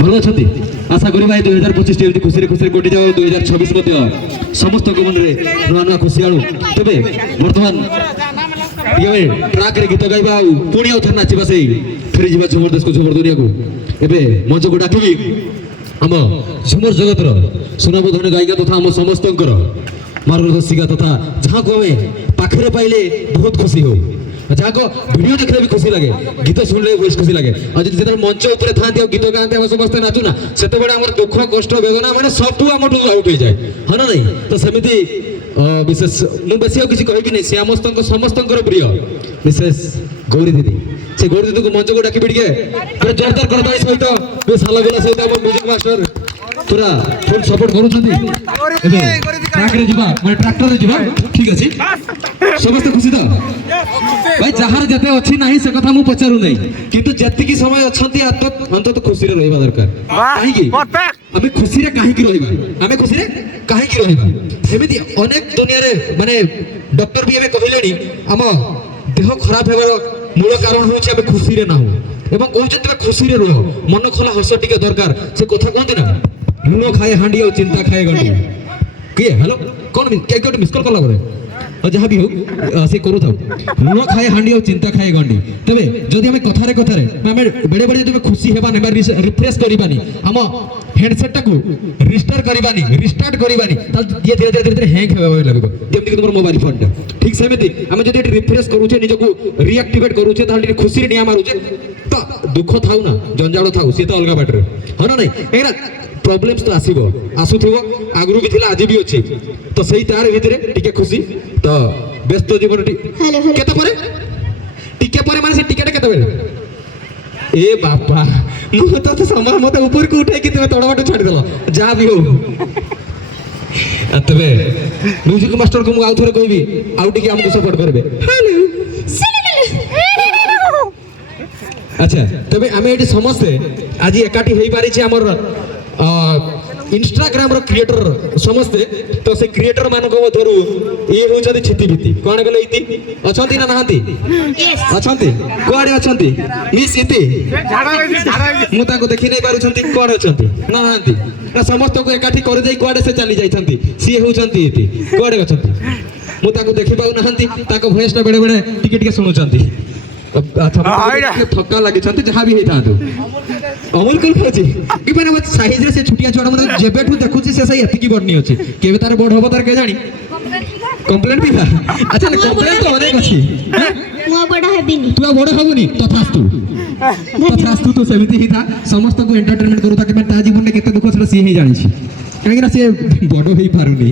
ভালো অଛନ୍ତି আশা করি ভাই 2025 এমতি খুশিরে খুশিরে কোটি যাও 2026 মধ্যে সমস্ত মନରେ নূয়া নূয়া খুশি আলু তবে বর্তমান ইয়ে ট্রাক রে গীত গাইবা আর পুଣି ଆଉ ଥରେ ନାଚିବା ସେଇ ଫେରି ଯିବା ଝୁମର ଦେଶକୁ ଝୁମର ଦୁନିଆକୁ ଏବେ ମଞ୍ଚକୁ ଡାକିବି ଆମ ଝୁମର ଜଗତର ସୁନାମଧନ୍ୟ ଗାୟିକା ତଥା ଆମ ସମସ୍ତଙ୍କର ମାର୍ଗଦର୍ଶିକା ତଥା ଯାହାକୁ ଆମେ ପାଖରେ ପାଇଲେ ବହୁତ ଖୁସି ହଉ ଯାହାକୁ ଭିଡ଼ିଓ ଦେଖିଲେ ବି ଖୁସି ଲାଗେ ଗୀତ ଶୁଣିଲେ ବି ଖୁସି ଲାଗେ ଆଉ ଯଦି ଯେତେବେଳେ ମଞ୍ଚ ଉପରେ ଥାନ୍ତି ଆଉ ଗୀତ ଗାଆନ୍ତି ଆମେ ସମସ୍ତେ ନାଚୁ ନା ସେତେବେଳେ ଆମର ଦୁଃଖ କଷ୍ଟ ବେଦନା ମାନେ ସବୁ ଆମଠୁ ଆଉଟ୍ ହେଇଯାଏ ହଁ ନା ନାହିଁ ତ ସେମିତି ବିଶେଷ ମୁଁ ବେଶୀ ଆଉ କିଛି କହିବି ନାହିଁ ସେ ସମସ୍ତଙ୍କର ପ୍ରିୟ ବିଶେଷ ଗୌରୀ ଦିଦି ସେ ଗୌରୀ ଦିଦିକୁ ମଞ୍ଚକୁ ଡାକିବି ଟିକେ ପୁରା ଜୋରଦାର କରତାଳି ସହିତ ସାଲଗୋଲା ସହିତ ଆମ ମ୍ୟୁଜିକ୍ ମାଷ୍ଟର ପୁରା ଫୁଲ୍ ସପୋର୍ଟ କରୁଛନ୍ତି ଏବେ ଟ୍ରାକ୍ରେ ଯିବା ମାନେ ଟ୍ରାକ୍ଟରରେ ଯିବା ଠିକ୍ ଅଛି ସମସ୍ତେ ଖୁସି ତ ଭାଇ ଯାହାର ଯେତେ ଅଛି ନାହିଁ ସେ କଥା ମୁଁ ପଚାରୁ ନାହିଁ କିନ୍ତୁ ଯେତିକି ସମୟ ଅଛନ୍ତି ଅନ୍ତତଃ ଖୁସିରେ ରହିବା ଦରକାର କାହିଁକି ଆମେ ଖୁସିରେ କାହିଁକି ରହିବା ଏମିତି ଅନେକ ଦୁନିଆରେ ମାନେ ଡକ୍ଟର ବି ଏବେ କହିଲେଣି ଆମ ଦେହ ଖରାପ ହେବାର ମୂଳ କାରଣ ହେଉଛି ଆମେ ଖୁସିରେ ନାହୁଁ ଏବଂ କହୁଛନ୍ତି ତମେ ଖୁସିରେ ରୁହ ମନ ଖୋଲା ହସ ଟିକେ ଦରକାର ସେ କଥା କୁହନ୍ତି ନା ଲୁଣ ଖାଏ ହାଣ୍ଡି ଆଉ ଚିନ୍ତା ଖାଏ ଗଣ୍ଡି କିଏ ହ୍ୟାଲୋ କ'ଣ କିଏ ଗୋଟେ ମିସ୍ କଲ୍ କଲା ପରେ ଯାହା ବି ହଉ ସେ କରୁଥାଉ ଲୁଣ ଖାଏ ହାଣ୍ଡି ଆଉ ଚିନ୍ତା ଖାଏ ଗଣ୍ଡି ତେବେ ଯଦି ଆମେ କଥାରେ ଆମେ ବେଳେ ବେଳେ ଯଦି ଆମେ ଖୁସି ହେବାନି ବା ରିଫ୍ରେଶ୍ କରିବାନି ଆମ ହ୍ୟାଣ୍ଡସେଟ୍ଟାକୁ ରିଷ୍ଟାର୍ଟ କରିବାନି ତାହେଲେ ଧୀରେ ଧୀରେ ହ୍ୟାଙ୍ଗ ହେବା ଭଳି ଲାଗିବ ଯେମିତିକି ତୁମର ମୋବାଇଲ ଫୋନ୍ଟା ଠିକ୍ ସେମିତି ଆମେ ଯଦି ଏଠି ରିଫ୍ରେଶ୍ କରୁଛେ ନିଜକୁ ରିଆକ୍ଟିଭେଟ୍ କରୁଛେ ତାହେଲେ ଟିକେ ଖୁସିରେ ନିଆଁ ମାରୁଛେ ତ ଦୁଃଖ ଥାଉ ନା ଜଞ୍ଜାଳ ଥାଉ ସିଏ ତ ଅଲଗା ବାଟରେ ହଁ ନା ନାହିଁ କାହିଁକିନା ପ୍ରୋବ୍ଲେମ୍ସ ତ ଆସୁଥିବ ଆଗରୁ ବି ଥିଲା ଆଜି ବି ଅଛି ତ ସେଇ ତାର ଭିତରେ ଟିକେ ଖୁସି ତ ବ୍ୟସ୍ତ ଜୀବନଟି କେତେ ପରେ ଟିକେ ପରେ ମାନେ ସେ ଟିକେଟା କେତେବେଳେ ଏ ବାପା ମୁଁ ତ ସମୟ ମତେ ଉପରକୁ ଉଠେଇକି ତମେ ତଳ ବାଟ ଛାଡ଼ିଦେଲ ଯାହା ବି ହଉ ତେବେ ମ୍ୟୁଜିକ୍ ମାଷ୍ଟରକୁ ମୁଁ ଆଉ ଥରେ କହିବି ଆଉ ଟିକେ ଆମକୁ ସପୋର୍ଟ କରିବେ ଆଚ୍ଛା ତେବେ ଆମେ ଏଠି ସମସ୍ତେ ଆଜି ଏକାଠି ହେଇପାରିଛେ ଆମର ଇନଷ୍ଟାଗ୍ରାମର କ୍ରିଏଟର ସମସ୍ତେ ତ ସେ କ୍ରିଏଟର ମାନଙ୍କ ମଧ୍ୟରୁ ଇଏ ହେଉଛନ୍ତି ଛିତିବିତି କ'ଣ କହିଲେ ଇତି ଅଛନ୍ତି ନା ନାହାନ୍ତି ଅଛନ୍ତି କୁଆଡ଼େ ଅଛନ୍ତି ମିସ୍ ଇତି ମୁଁ ତାଙ୍କୁ ଦେଖି ନେଇ ପାରୁଛନ୍ତି କୁଆଡ଼େ ଅଛନ୍ତି ନା ନାହାନ୍ତି ନା ସମସ୍ତଙ୍କୁ ଏକାଠି କରିଦେଇ କୁଆଡ଼େ ସେ ଚାଲି ଯାଇଛନ୍ତି ସିଏ ହେଉଛନ୍ତି ଇତି କୁଆଡ଼େ ଅଛନ୍ତି ମୁଁ ତାଙ୍କୁ ଦେଖି ପାଉନାହାନ୍ତି ତାଙ୍କ ଭଏସଟା ବେଳେ ବେଳେ ଟିକେ ଟିକେ ଶୁଣୁଛନ୍ତି ଥକା ଲାଗିଛନ୍ତି ଯାହା ବି ହେଇଥାନ୍ତୁ ଅମୁଲ କୁଲ ଖାଉଛି ମାନେ ସାଇଜରେ ସେ ଛୋଟିଆ ଛୁଆଟା ମତେ ଯେବେଠୁ ଦେଖୁଛି ସେ ସେଇ ଏତିକି ବଢନି ଅଛି କେବେ ତାର ବଡ ହବ ତାର କେ ଜାଣି କମ୍ପ୍ଲେନ୍ ବି ଆଚ୍ଛା କମ୍ପ୍ଲେନ୍ ତ ଅନେକ ଅଛି ମୁଁ ବଡ ହେବିନି ତୁ ବଡ ହବୁନି ତଥାସ୍ତୁ ତୁ ସେମିତି ହିଁ ଥା ସମସ୍ତଙ୍କୁ ଏଣ୍ଟରଟେନମେଣ୍ଟ କରୁଥା କେବେ ତା ଜୀବନରେ କେତେ ଦୁଃଖ ଥିଲା ସିଏ ହିଁ ଜାଣିଛି କାହିଁକିନା ସେ ବଡ଼ ହେଇପାରୁନି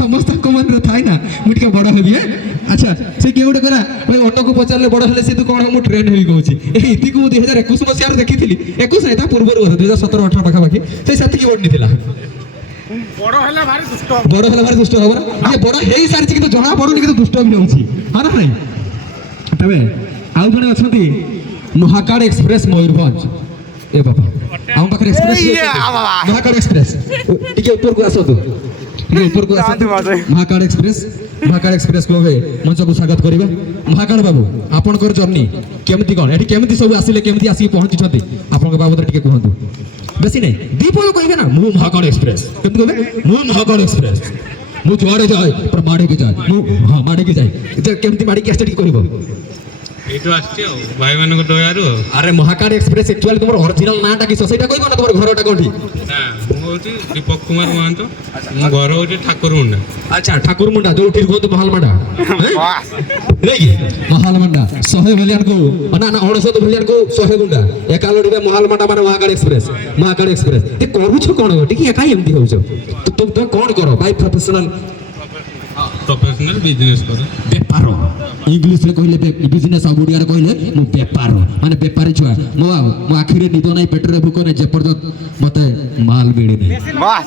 ସମସ୍ତଙ୍କ ମନରେ ଥାଏ ନା ମୁଁ ଟିକେ ବଡ଼ ହେବି ଆଚ୍ଛା ସେ କିଏ ଗୋଟେ କହିଲା ଭାଇ ଅଟୋକୁ ପଚାରିଲେ ବଡ଼ ହେଲେ ସେ ତୁ କ'ଣ ମୁଁ ଟ୍ରେନ୍ ହେବି କହୁଛି ଏଇ ଇତିକୁ ମୁଁ 2021 ମସିହାରେ ଦେଖିଥିଲି 21 ନାହିଁ ତା ପୂର୍ବରୁ କଥା 2017-18 ପାଖାପାଖି ସେ ସେତିକି ବଢ଼ି ଥିଲା ବଡ଼ ହେଲେ ଭାରି ଦୁଷ୍ଟ ହବ ନା ଇଏ ବଡ଼ ହେଇସାରିଛି କିନ୍ତୁ ଜଣା ପଡ଼ୁନି କିନ୍ତୁ ଦୁଷ୍ଟ ବି ହେଉଛି ହଁ ନା ନାଇଁ ତେବେ ଆଉ ଜଣେ ଅଛନ୍ତି ମହାକାଳ ଏକ୍ସପ୍ରେସ୍ ମୟୂରଭଞ୍ଜ ए बाबा हम पाखर एक्सप्रेस महाकाल एक्सप्रेस टिके ऊपर को आसो तो टिके ऊपर को आसो महाकाल एक्सप्रेस को हे मंच को स्वागत करिवे महाकाल बाबू आपन कर जर्नी केमती कोन एठी केमती सब आसिले केमती आसी पहुंची छथि आपन के बाबू टिके कहंतु बेसी नै दीपल कहबे ना मु महाकाल एक्सप्रेस केमती कहबे मु महाकाल एक्सप्रेस मु जुआड़े जाय पर माडे के जाय मु हां माडे के जाय केमती माडी के आस्ते कहबो एटो आछे भाई मान को दयारु अरे महाकाल एक्सप्रेस एक्चुअली तुम ओरिजिनल नाटा कि सोसाइटा कहबो ना तुम घरटा कोठी ना मु होती दीपक कुमार महंतो मो घर होती ठाकुर मुंडा अच्छा ठाकुर मुंडा जो उठी गो तो महाल मंडा नहीं महाल मंडा 100 भलियन को ना ना 900 भलियन को 100 गुंडा एका लोडी महाल मंडा माने महाकाल एक्सप्रेस ए करू छ कोन गटी कि एका एमती होछ तो तुम कोन करो बाय प्रोफेशनल बिजनेस करो बेपार इंग्लिश रे कहले बिजनेस आ ओडिया रे कहले मु बेपार माने बेपारी छुआ मो आखिरे निद नै पेट रे भूख नै जे पर्यंत मते माल मिले नै वाह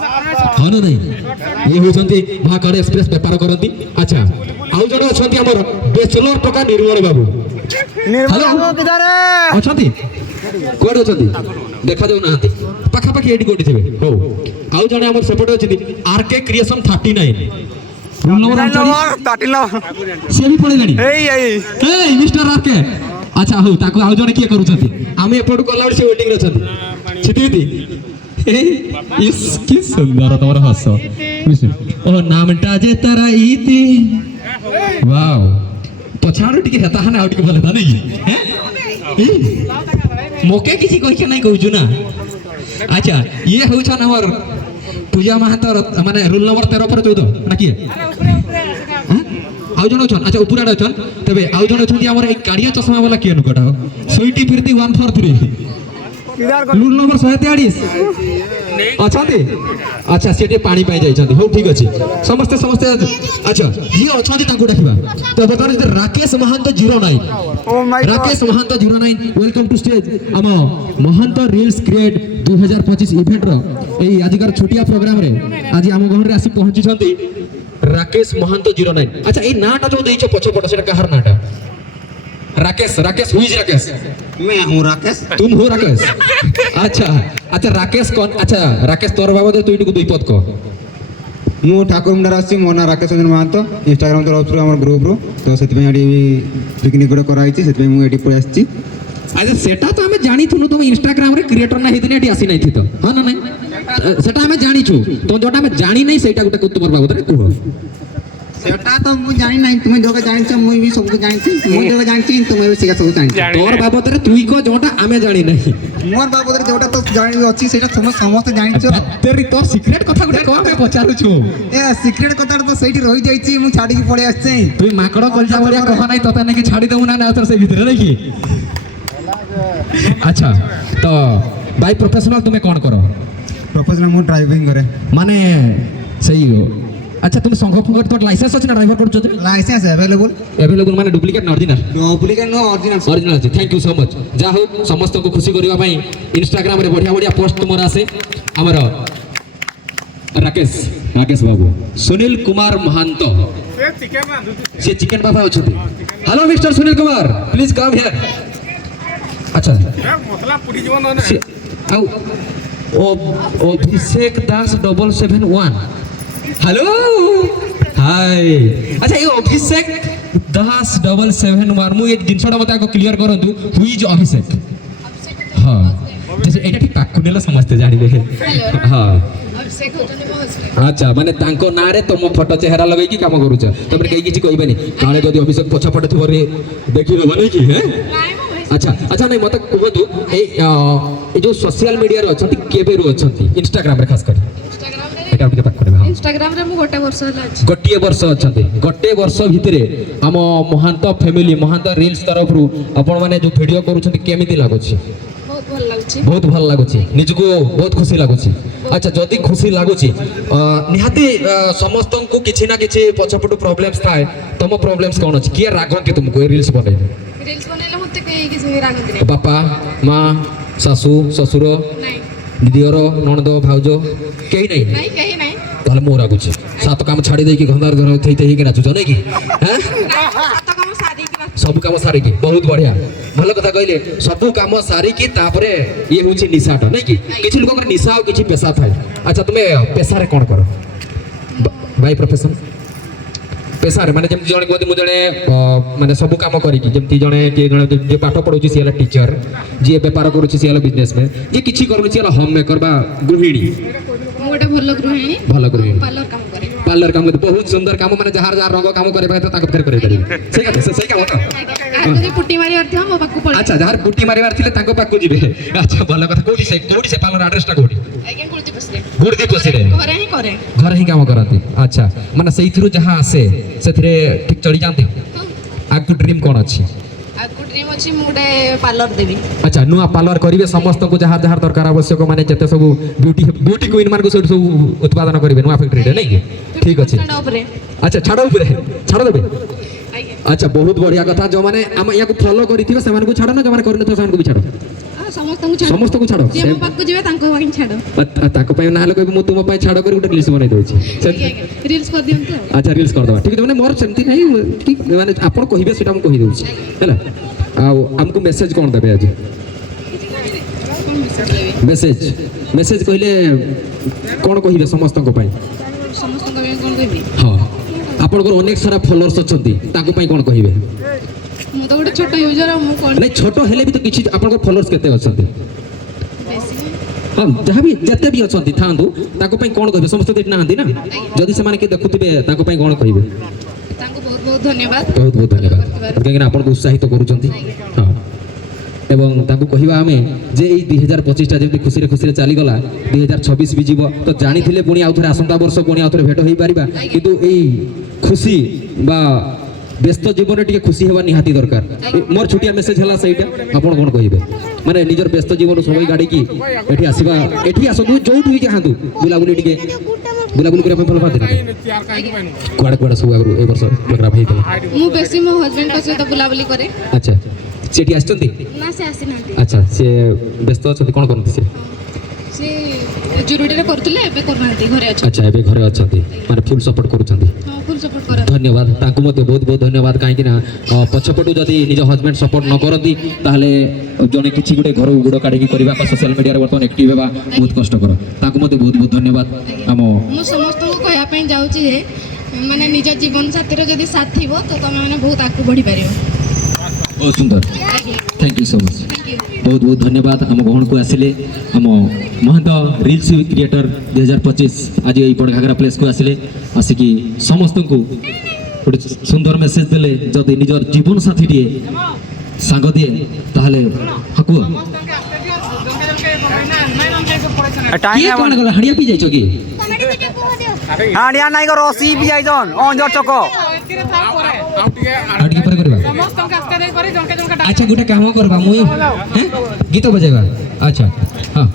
हन नै ए होचंती महाकाल एक्सप्रेस बेपार करंती अच्छा आउ जण अछंती हमर बेचलर टका निर्मल बाबू किधर अछंती कोड अछंती देखा जाउ नाहंती पाखा पाखी एडी कोटी थिबे हो आउ जण हमर सपोर्ट अछंती आरके क्रिएशन 39 रूम नंबर 39 से भी पड़े गणी ए मिस्टर आरके अच्छा हो ताको आउ जण किए करूछंती आमे एपड कोला से वेटिंग रे छथि ସେତିକି ଇସ୍ କି ସୁନ୍ଦର ତମର ହସ ଓ ନାମଟା ଯେ ତାରା ଇତି ୱାଓ ପଛାଡ଼ ଟିକେ ହେତା ହାନେ ଆଉ ଟିକେ ଭଲ ହେତା ନାଇଁ ମୋକେ କିଛି କହିଛ ନାଇଁ କହୁଛୁ ନା ଆଚ୍ଛା ଇଏ ହଉଛନ୍ ଆମର ପୂଜା ମାହାତର ମାନେ ରୋଲ ନମ୍ବର 13 ପରେ 14 ନା କିଏ ଆଉ ଜଣେ ଅଛନ୍ ଆଚ୍ଛା ଉପରେ ଆଡ଼େ ଅଛନ୍ ତେବେ ଆଉ ଜଣେ ଅଛନ୍ତି ଆମର ଏଇ କାଳିଆ ଚଷମା ବାଲା କିଏ ନୁକଟା ସୁଇଟି ଫିରତି 143 ରୁଲ ନମ୍ବର 143 ଅଛନ୍ତି ଆଚ୍ଛା ସେ ଟିକେ ପାଣି ପାଇଁ ଯାଇଛନ୍ତି ହଉ ଠିକ ଅଛି ସମସ୍ତେ ସମସ୍ତେ ଆଚ୍ଛା ଯିଏ ଅଛନ୍ତି ତାଙ୍କୁ ଡାକିବା ତ ବର୍ତ୍ତମାନ Rakesh Mahanta 09 Rakesh Mahanta 09 welcome to stage ଆମ ମହାନ୍ତ ରିଲ୍ସ କ୍ରିଏଟ୍ 2025 ଇଭେଣ୍ଟର ଏଇ ଆଜିକାର ଛୋଟିଆ ପ୍ରୋଗ୍ରାମରେ ଆଜି ଆମ ଘରରେ ଆସି ପହଞ୍ଚିଛନ୍ତି ରାକେଶ ମହାନ୍ତ 09 ଆଚ୍ଛା ଏଇ ନାଁଟା ଯୋଉ ଦେଇଛ ପଛପଟ ସେଟା କାହାର ନାଁଟା राकेश राकेश हुई राकेश मैं हूँ राकेश तुम हो राकेश अच्छा अच्छा राकेश कौन अच्छा राकेश तोर बाबद तू इटू दुई पद को मु ठाकुर मुंडा आसी मो ना राकेश चंद्र महांत इंस्टाग्राम तरफ आम ग्रुप रू तो से पिकनिक गोटे कराई से मुझे पड़े आसी अच्छा सेटा तो हमें जानी थुनु तुम इंस्टाग्राम रे क्रिएटर ना हेदिने एटी आसी नहीं थी तो हां ना नहीं सेटा हमें जानी छु तो जोटा हमें जानी नहीं सेटा गोटे तुमर बाबद रे कहो सेटा तो मु जानी नहीं तुम्हें जोगा जानी छ मुई भी सब जानी छी मु जोगा जानी छी तुम्हें भी सिका सब जानी छी तोर बाबद रे तुई को जोटा हमें जानी नहीं मोर बाबद रे जोटा तो जानी अछि सेटा तुम समस्त जानी छ तेरी तो सीक्रेट कथा गुटे को हमें पचारु छु ए सीक्रेट कथा तो सेठी रहि जाई छी मु छाडी के पड़े आछे तुई माकड़ कलजा भरिया कह नहीं तोता नहीं कि छाड़ी दऊ ना ना तोर से भीतर नहीं कि अच्छा तो भाई प्रोफेशनल तुम्हें कौन करो प्रोफेशनल मु ड्राइविंग करे माने सही हो अच्छा तुम संघ फंगट तो लाइसेंस अछि ना ड्राइवर करछो जे लाइसेंस अवेलेबल माने डुप्लीकेट ना ओरिजिनल डुप्लीकेट नो ओरिजिनल अछि थैंक यू सो मच जा हो समस्त को खुशी करिवा पई इंस्टाग्राम रे बढ़िया बढ़िया पोस्ट तुमर आसे हमर राकेश राकेश बाबू सुनील कुमार महांत से चिकन बाबा अछथि hello mister Sunil Kumar please come here अच्छा मसला पुडी जीवन ना आउ अभिषेक दास 771 हेलो हाय अच्छा ये अभिषेक दास 771 मु एक जिनसटा मते को क्लियर करंतु हु इज अभिषेक हां जैसे एटा ठीक पाक नेला समझते जानिबे हां अभिषेक होतने मो हस्बैंड अच्छा माने तांको नारे तुम फोटो चेहरा लगै की काम करूछ तबरे कई किछि कहबेनी काले जदी अभिषेक पछ पटे थबो रे देखि देबो नै की हैं अच्छा अच्छा नहीं मत कहतु ए जो सोशल मीडिया रे अछंती केबे रु अछंती इंस्टाग्राम रे खास कर एटा उठे पाक करबा इंस्टाग्राम रे मु गोटे वर्ष होला अछि गोटे वर्ष अछंती गोटे वर्ष भितरे हम महांत फैमिली महांत रील्स तरफ रु आपण माने जो वीडियो करूछंती केमिति लागुछि बहुत भल लागुछि निजको बहुत खुशी लागुछि अच्छा जदी खुशी लागुछि निहाती समस्त को किछि ना किछि पछपटु प्रॉब्लम्स थाए तम प्रॉब्लम्स कोन अछि किया रागंती तुमको रील्स बनैले मते किछि रागंती नै बापा माँ सासू ससुर नहीं दिदियर नणद भाउजो केही नहीं नहीं कहीं नहीं ताले मोर आगुछि सात काम छाड़ी देकी घंदार घर थई थई के नाचुछ नै की हैं सात काम शादी की सब काम सारी की बहुत बढ़िया भल कथा कहले सब काम सारी की तापरे ये होछि निशाटा नै की किछि लोक कर निशा और किछि पेशा थाए अच्छा तुमे पेशा रे कोन करो भाई प्रोफेशन पेशा रे माने जेम जणे कोति मु जणे माने सब काम करी की जेमति जणे के जणे जे पाठ पढौछि सियाला टीचर जे व्यापार करूछि सियाला बिजनेसमैन जे किछि करूछि सियाला होम मेकर बा गृहिणी मोटे भलो गृहिणी पार्लर काम करे पार्लर काम करते बहुत सुंदर काम माने जहार जहार रंग काम करे तो ताको फेर करे सही कहते सही काम तो आगे पुटी मारी अर्थ हम बाकू पळे अच्छा जहार पुटी मारिवार थिले ताको पाको जिबे अच्छा भलो कथा कोडी से पार्लर एड्रेस टा कोडी आगे गुडदी पसरे गुडदी पसरे घरे ही करे घर ही काम करते अच्छा माने सेई थ्रु जहां आसे सेथरे ठीक चली जानते आगु ड्रीम कोन अछि आगु ड्रीम अछि मुडे पार्लर देबी अच्छा नुआ पार्लर करिवे समस्त को जहार जहार दरकार आवश्यक माने जते सब ब्यूटी क्वीन मान को सब उत्पादन करिवे नुआ फैक्ट्री रे नै ठीक अछि अच्छा छाड़ो देबे अच्छा बहुत बढ़िया कथा जो माने हम या को फॉलो करिथिबे सेमान को छाड़ो ना जो माने करने तो सेमान को भी छाड़ो समस्त को छाड़ो जे पाक को जेबे तांको वाकिन छाड़ो ताको पय ना लगे मु तुम पय छाड़ो कर उटा रील्स बनै दोछि रील्स कर दियंतु अच्छा रील्स कर दबा ठीक माने मोर सेमती नहीं ठीक माने आपण कहिबे सेटा हम कहि दोछि हैला आ हमको मैसेज कोन देबे आज मैसेज कहले कोन कहिबे समस्त को पय समस्त को कोन कहबी हां आपण को अनेक सारा फॉलोअर्स अछंती ताको पय कोन कहिबे मु तो गोटे छोट यूजर मु कोन नहीं छोट हेले भी तो किछि आपण को फॉलोअर्स केते अछंती बेसी ହଁ ଯାହା ବି ଯେତେ ବି ଅଛନ୍ତି ଥାଆନ୍ତୁ ତାଙ୍କ ପାଇଁ କ'ଣ କହିବେ ସମସ୍ତେ ତ ଏଠି ନାହାନ୍ତି ନା ଯଦି ସେମାନେ କିଏ ଦେଖୁଥିବେ ତାଙ୍କ ପାଇଁ କ'ଣ କହିବେ ତାଙ୍କୁ ବହୁତ ବହୁତ ଧନ୍ୟବାଦ ବହୁତ ବହୁତ ଧନ୍ୟବାଦ କାହିଁକିନା ଆପଣଙ୍କୁ ଉତ୍ସାହିତ କରୁଛନ୍ତି ହଁ ଏବଂ ତାଙ୍କୁ କହିବା ଆମେ ଯେ ଏଇ 2025ଟା ଯେମିତି ଖୁସିରେ ଖୁସିରେ ଚାଲିଗଲା 2026 ବି ଯିବ ତ ଜାଣିଥିଲେ ପୁଣି ଆଉ ଥରେ ଆସନ୍ତା ବର୍ଷ ପୁଣି ଆଉ ଥରେ ଭେଟ ହେଇପାରିବା କିନ୍ତୁ ଏଇ ଖୁସି ବା ବ୍ୟସ୍ତ ଜୀବନରେ ଟିକେ ଖୁସି ହେବା ନିହାତି ଦରକାର ମୋର ଛୋଟିଆ ମେସେଜ ହେଲା ସେଇଟା ଆପଣ କ'ଣ କହିବେ ମାନେ ନିଜର ବ୍ୟସ୍ତ ଜୀବନ ସମୟ ଗାଡ଼ିକି ଏଠି ଆସିବା ଏଠି ଆସନ୍ତୁ ଯୋଉଠି ବି ଯାଆନ୍ତୁ ବୁଲାବୁଲି ଟିକେ ବୁଲାବୁଲି କରିବା ପାଇଁ ଭଲ ପାଆନ୍ତି ନା କୁଆଡ଼େ କୁଆଡ଼େ ସବୁ ଆଗରୁ ଏ ବର୍ଷ ପ୍ରୋଗ୍ରାମ ହେଇଥିଲା ମୁଁ ବେଶୀ ମୋ ହଜବେଣ୍ଡଙ୍କ ସହିତ ବୁଲାବୁଲି କରେ ଆଚ୍ଛା ସେଠି ଆସିଛନ୍ତି ନା ସେ ଆସିନାହାନ୍ତି ଆଚ୍ଛା ସେ ବ୍ୟସ୍ତ ଅଛନ୍ତି କ'ଣ କରନ୍ତି ସେ ସେ ଜୁରୁଡ଼ିରେ କରୁଥିଲେ ଏବେ କରୁନାହାନ୍ତି ଘରେ ଅଛନ୍ତି ଆଚ୍ଛା ଏବେ ଘରେ ଅଛନ୍ତି ମାନେ ଫୁଲ୍ ସପୋର୍ଟ କରୁଛନ୍ତି ହଁ ଫୁଲ୍ ସପୋର୍ଟ କରନ୍ତି ଧନ୍ୟବାଦ ତାଙ୍କୁ ମଧ୍ୟ ବହୁତ ବହୁତ ଧନ୍ୟବାଦ କାହିଁକି ନା ପଛପଟୁ ଯଦି ନିଜ ହଜବେଣ୍ଡ ସପୋର୍ଟ ନ କରନ୍ତି ତାହେଲେ ଜଣେ କିଛି ଗୋଟେ ଘରୁ ଗୋଡ଼ କାଢ଼ିକି କରିବା ବା ସୋସିଆଲ ମିଡ଼ିଆରେ ବର୍ତ୍ତମାନ ଆକ୍ଟିଭ୍ ହେବା ବହୁତ କଷ୍ଟକର ତାଙ୍କୁ ମଧ୍ୟ ବହୁତ ବହୁତ ଧନ୍ୟବାଦ ଆମ ମୁଁ ସମସ୍ତଙ୍କୁ କହିବା ପାଇଁ ଯାଉଛି ଯେ ମାନେ ନିଜ ଜୀବନ ସାଥୀର ଯଦି ସାଥ ଥିବ ତ ତମେ ମାନେ ବହୁତ ଆଗକୁ ବଢ଼ିପାରିବ ବହୁତ ସୁନ୍ଦର থ্যাংক ইউ সো মচ ବହୁତ ବହୁତ ଧନ୍ୟବାଦ ଆମ ଭଉଣୀକୁ ଆସିଲେ ଆମ ମହାନ୍ତ ରିଲ୍ସ କ୍ରିଏଟର 2025 ଆଜି ଏଇ ବଡ଼ଘାଗରା ପ୍ଲେସ୍କୁ ଆସିଲେ ଆସିକି ସମସ୍ତଙ୍କୁ ଗୋଟେ ସୁନ୍ଦର ମେସେଜ ଦେଲେ ଯଦି ନିଜର ଜୀବନ ସାଥୀଟିଏ ସାଙ୍ଗ ଦିଏ ତାହେଲେ ହକୁଅ କିଏ କ'ଣ କଲା ହାଡ଼ିଆ ପିଇ ଯାଇଛ କି ହାଡ଼ିଆ ନାଇଁ କର ରସି ବି ଯାଇଛନ୍ ଅଞ୍ଜର ଚକ ଆଉ ଟିକେ ପରେ କରିବା ଆଚ୍ଛା ଗୋଟେ କାମ କରିବା ମୁଇଁ ଗୀତ ବଜାଇବା ଆଚ୍ଛା ହଁ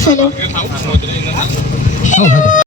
चलो ହଉ ହଉ